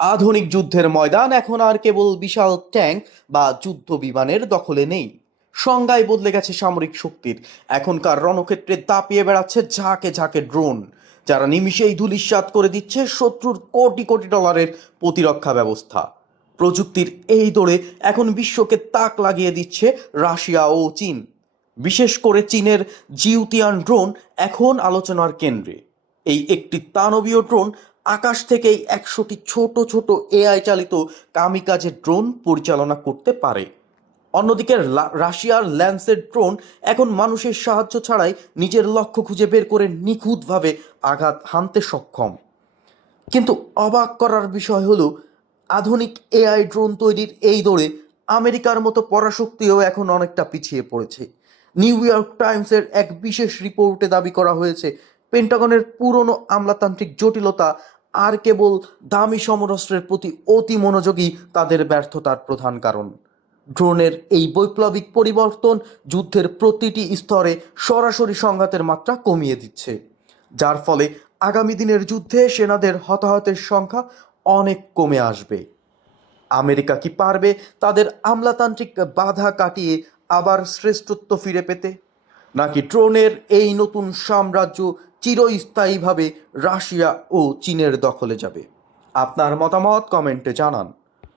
আধুনিক যুদ্ধের ময়দান এখন আর কেবল বিশাল ট্যাঙ্ক বা যুদ্ধ বিমানের দখলে নেই। সংজ্ঞায় বদলে গেছে সামরিক শক্তির। এখনকার রণক্ষেত্রে দাপিয়ে বেড়াচ্ছে ঝাঁকে ঝাঁকে ড্রোন, যারা নিমিষেই ধূলিসাৎ করে দিচ্ছে শত্রুর কোটি কোটি ডলারের প্রতিরক্ষা ব্যবস্থা। প্রযুক্তির এই দৌড়ে এখন বিশ্বকে তাক লাগিয়ে দিচ্ছে রাশিয়া ও চীন। বিশেষ করে চীনের জিউতিয়ান ড্রোন এখন আলোচনার কেন্দ্রে। এই একটি দানবীয় ড্রোন আকাশ থেকেই ১০০টি ছোট ছোট এআই চালিত কামিকাজে ড্রোন পরিচালনা করতে পারে। অন্যদিকে রাশিয়ার ল্যান্সের ড্রোন এখন মানুষের সাহায্য ছাড়াই নিজের লক্ষ্য খুঁজে বের করে নিখুঁতভাবে আঘাত হানতে সক্ষম। কিন্তু অবাক করার বিষয় হলো, আধুনিক এআই ড্রোন তৈরির এই দৌড়ে আমেরিকার মতো পরাশক্তিও এখন অনেকটা পিছিয়ে পড়েছে। নিউ ইয়র্ক টাইমসের এক বিশেষ রিপোর্টে দাবি করা হয়েছে, পেন্টাগনের পুরনো আমলাতান্ত্রিক জটিলতা আর কেবল দামি সমরাস্ত্রের প্রতি অতি মনোযোগী তাদের ব্যর্থতার প্রধান কারণ। ড্রোনের এই বৈপ্লবিক পরিবর্তন যুদ্ধের প্রতিটি স্তরে সরাসরি সংঘাতের মাত্রা কমিয়ে দিচ্ছে, যার ফলে আগামী দিনের যুদ্ধে সেনাদের হতাহতের সংখ্যা অনেক কমে আসবে। আমেরিকা কি পারবে তাদের আমলাতান্ত্রিক বাধা কাটিয়ে আবার শ্রেষ্ঠত্ব ফিরে পেতে, নাকি ড্রোনের এই নতুন সাম্রাজ্য চিরস্থায়ীভাবে রাশিয়া ও চীনের দখলে যাবে? আপনার মতামত কমেন্টে জানান।